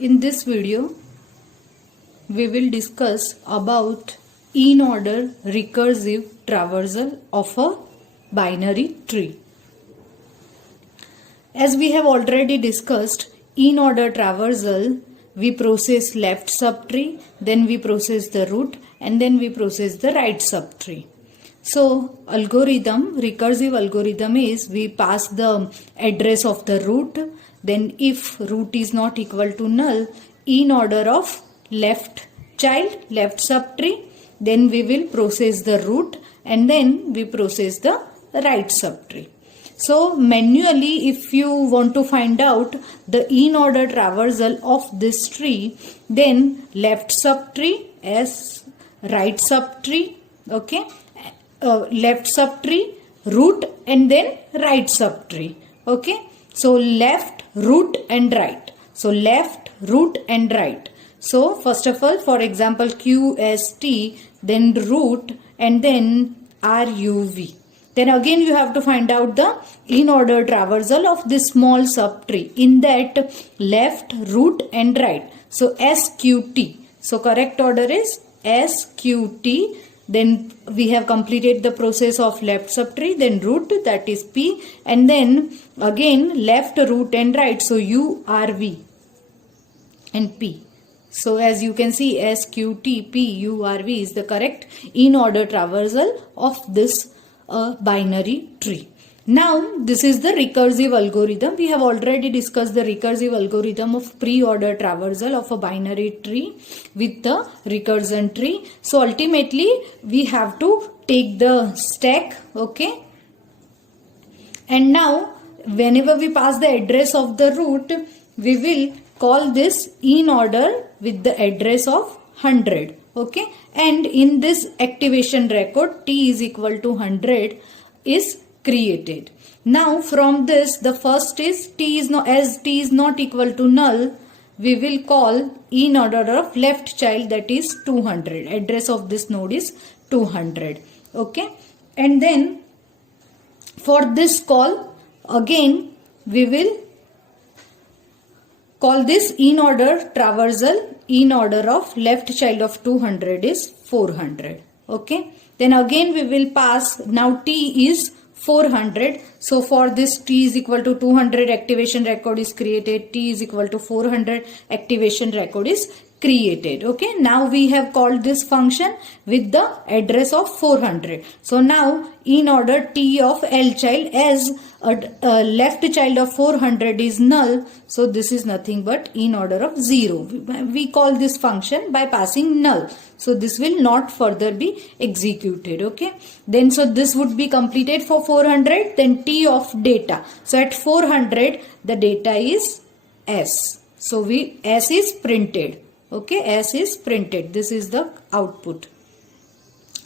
In this video, we will discuss about in-order recursive traversal of a binary tree. As we have already discussed, in-order traversal, we process left subtree, then we process the root, and then we process the right subtree. So, recursive algorithm is we pass the address of the root, then if root is not equal to null, in order of left child, left subtree, then we will process the root and then we process the right subtree. So manually, if you want to find out the in order traversal of this tree, then left subtree as right subtree, okay, left subtree, root and then right subtree, okay. So left, root and right. So left, root and right. So first of all, for example, QST, then root and then RUV. Then again you have to find out the in order traversal of this small subtree. In that left, root and right. So SQT. So correct order is SQT. Then we have completed the process of left subtree, then root, that is P, and then again left, root and right, so URV and P. So as you can see, SQT, P, URV is the correct in order traversal of this binary tree. Now this is the recursive algorithm. We have already discussed the recursive algorithm of pre-order traversal of a binary tree with the recursion tree. So ultimately we have to take the stack, okay, and now whenever we pass the address of the root, we will call this in order with the address of 100, okay, and in this activation record t is equal to 100 is created. Now from this, the first is t is not equal to null, we will call in order of left child, that is 200. Address of this node is 200, okay, and then for this call again we will call this in order traversal. In order of left child of 200 is 400, okay. Then again we will pass, now t is 400, so for this t is equal to 200, activation record is created, t is equal to 400, activation record is created, okay. Now we have called this function with the address of 400. So now in order t of L child, as a left child of 400 is null, so this is nothing but in order of 0. We call this function by passing null, so this will not further be executed, okay. Then so this would be completed for 400, then t of data. So at 400 the data is S, so S is printed, okay, S is printed, this is the output.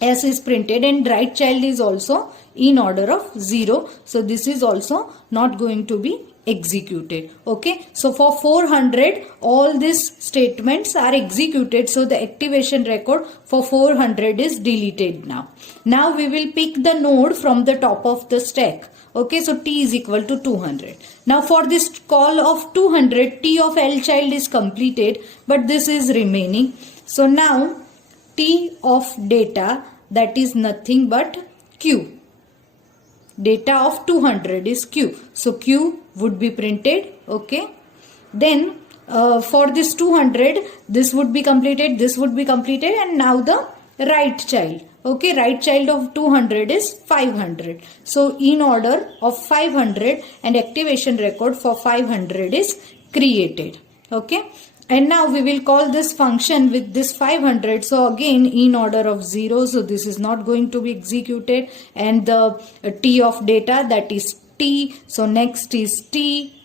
S is printed, and right child is also in order of 0, so this is also not going to be executed, okay. So for 400 all these statements are executed, so the activation record for 400 is deleted now. Now we will pick the node from the top of the stack, okay. So t is equal to 200. Now for this call of 200, t of L child is completed, but this is remaining. So now t of data, that is nothing but q. Data of 200 is q, so q would be printed, okay. Then for this 200, this would be completed, this would be completed, and now the right child, okay, right child of 200 is 500. So in order of 500 and activation record for 500 is created, okay. And now we will call this function with this 500. So again in order of 0. So this is not going to be executed. And the t of data, that is t. So next is t.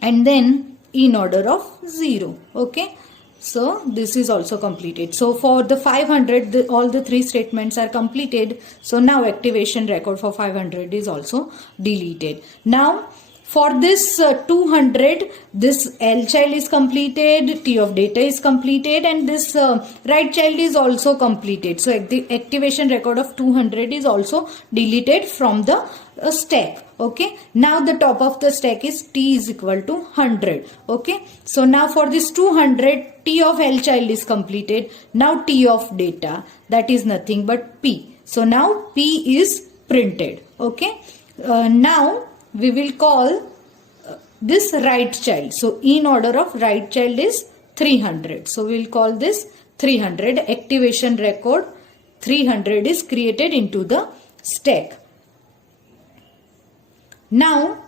And then in order of 0. Okay. So this is also completed. So for the 500, all the three statements are completed. So now activation record for 500 is also deleted. Now For this 200, this L child is completed, T of data is completed, and this right child is also completed. So the activation record of 200 is also deleted from the stack. Okay, now the top of the stack is T is equal to 100. Okay, so now for this 200, T of L child is completed. Now T of data, that is nothing but P. So now P is printed. Okay, now we will call this right child. So in order of right child is 300. So we will call this 300. Activation record 300 is created into the stack. Now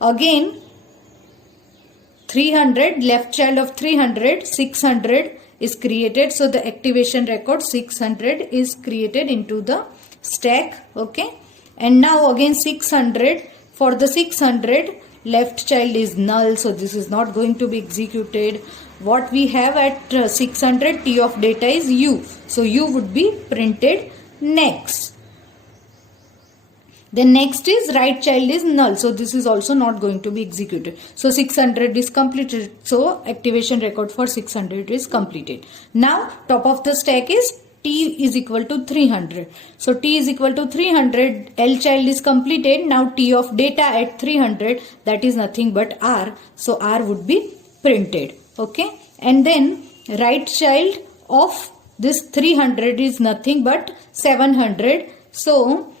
again 300, left child of 300, 600 is created. So the activation record 600 is created into the stack. Okay, and now again 600. For the 600, left child is null, so this is not going to be executed. What we have at 600, T of data is U, so U would be printed next. Then next is right child is null, so this is also not going to be executed. So 600 is completed, so activation record for 600 is completed. Now top of the stack is T is equal to 300. So T is equal to 300, L child is completed. Now T of data at 300, that is nothing but R. So R would be printed. Okay, and then right child of this 300 is nothing but 700. So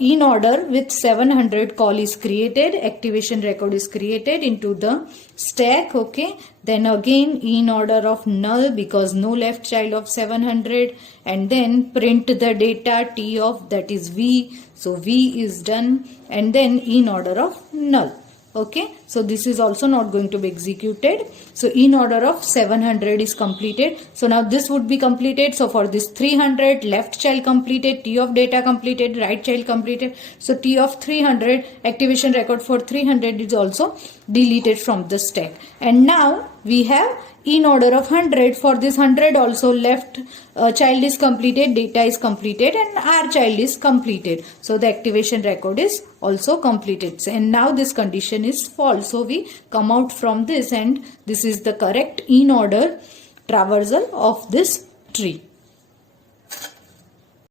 in order with 700 call is created, activation record is created into the stack. Okay, then again in order of null because no left child of 700, and then print the data T of, that is V. So V is done, and then in order of null. Okay, so this is also not going to be executed. So in order of 700 is completed. So now this would be completed. So for this 300, left child completed, T of data completed, right child completed. So T of 300, activation record for 300 is also deleted from the stack. And now we have in order of 100. For this 100 also left child is completed, data is completed, and R child is completed. So the activation record is also completed. And now this condition is false. So we come out from this, and this is the correct in order traversal of this tree.